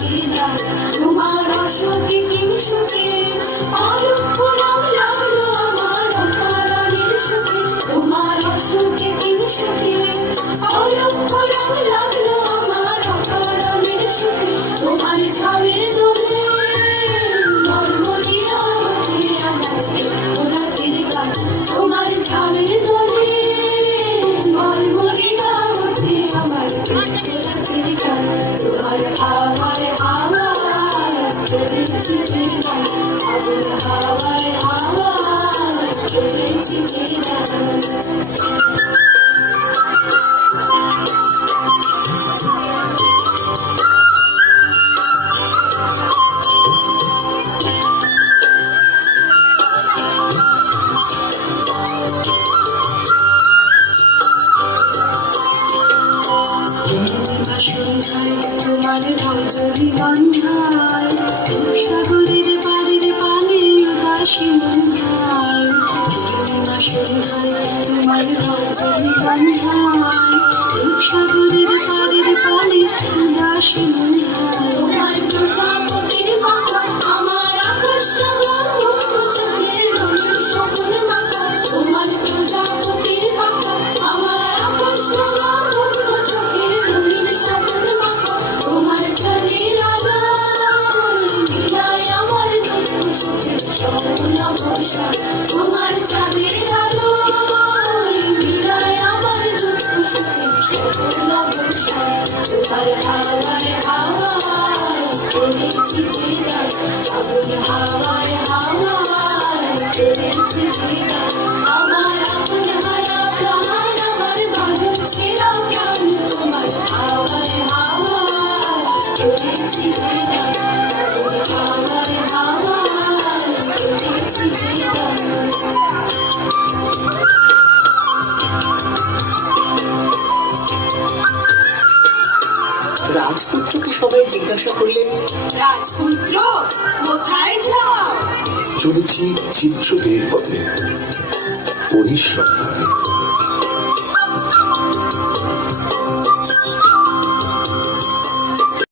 তোমার অসুখে কি সুখে অলক্ষ রং লাগলো আমার অপরাণের সুখে। তোমার অসুখে কি সুখে অলক্ষ রং লাগলো আমার অপরাণের সুখে। তোমার ছাড়ের দোলে মরমরিয়া ওঠে আমার ওনাদের গান। তোমার ছাড়ের দোলে মরমরিয়া ওঠে আমার ওনাদের গান। তোমার হাওয়ায় হাওয়ায় চলেছি যে গান, আগুন হাওয়ায় হাওয়ায় চলেছি যে গান। সন্ধ্যায় তোমার রজনী গন্ধায় সাগরের পাড়ের পানে উদাসী মন্ধায়। সন্ধ্যায় তোমার রজনী গন্ধায় সাগরের পাড়ের পানে উদাসী মন্ধায়। তোমার প্রজাপতির মাথা আমার আকাশ চাওয়া চোখের রঙিন স্বপ্ন মাথা। তোমার প্রজাপতির মাথা আমার আকাশ চাওয়া চোখের রঙিন স্বপ্ন মাথা। তোমার চাঁদের আলোয় মিলায় আমার যত সুখের স্বপ্ন বর্ষা। তোমার চাঁদের আলোয় মিলায় আমার যত সুখের স্বপ্ন বর্ষা। তোমার হাওয়ায় হাওয়ায় চলেছি যে গান, আগুন হাওয়ায় হাওয়ায় চলেছি যে গান। আমার আপন হারা প্রাণ আমার ভালো ছিল প্রাণ, তোমার হাওয়ায় হাওয়ায় চলেছি যে গান, আগুন হাওয়ায় হাওয়ায় চলেছি যে গান। রাজপুত্রকে সবাই জিজ্ঞাসা করলেন, রাজপুত্র কোথায় যাও? চলেছি চিত্রগিরির পথে পরীর সন্ধানে।